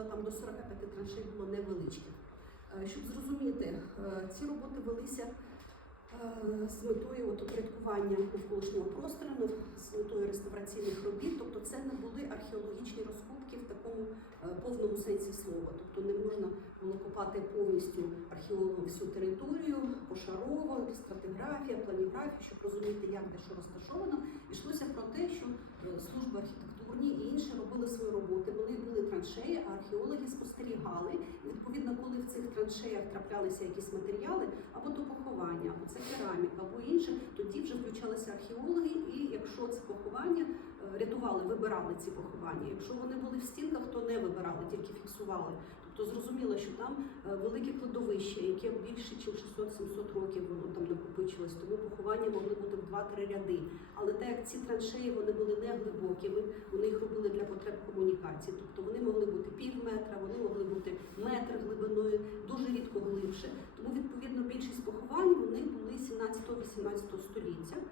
було там до 45 траншей було невеличких. Е, Щоб зрозуміти, е, ці роботи велися е, з метою упорядкування навколишнього простору, з метою реставраційних робіт. Тобто це не були археологічні розкопки в такому повному сенсі слова. Тобто не можна було копати повністю археологу всю територію, пошарово, стратиграфія, планіграфія, щоб розуміти, як де що розташовано. Йшлося про те, що е, служби архітектурні і інші робили свої роботи. Вони були траншеї, а археологи спостерігали. І, відповідно, коли в цих траншеях траплялися якісь матеріали, або то поховання, або це кераміка, або інше, тоді вже включалися археологи, і якщо це поховання е, рятували, вибирали ці поховання. Якщо вони були в стінках, то не вибирали, тільки фіксували. Тобто зрозуміло, що там е, велике кладовище, яке більше, ніж 600-700 років воно там накопичилось, тому поховання могли бути в 2-3 ряди. Але так як ці траншеї вони були не глибокими, вони їх робили для потреб комунікації. Тобто вони могли бути пів метра, вони могли бути метр глибиною, дуже рідко глибше. Тому відповідно більшість поховань вони були 17-18 століття.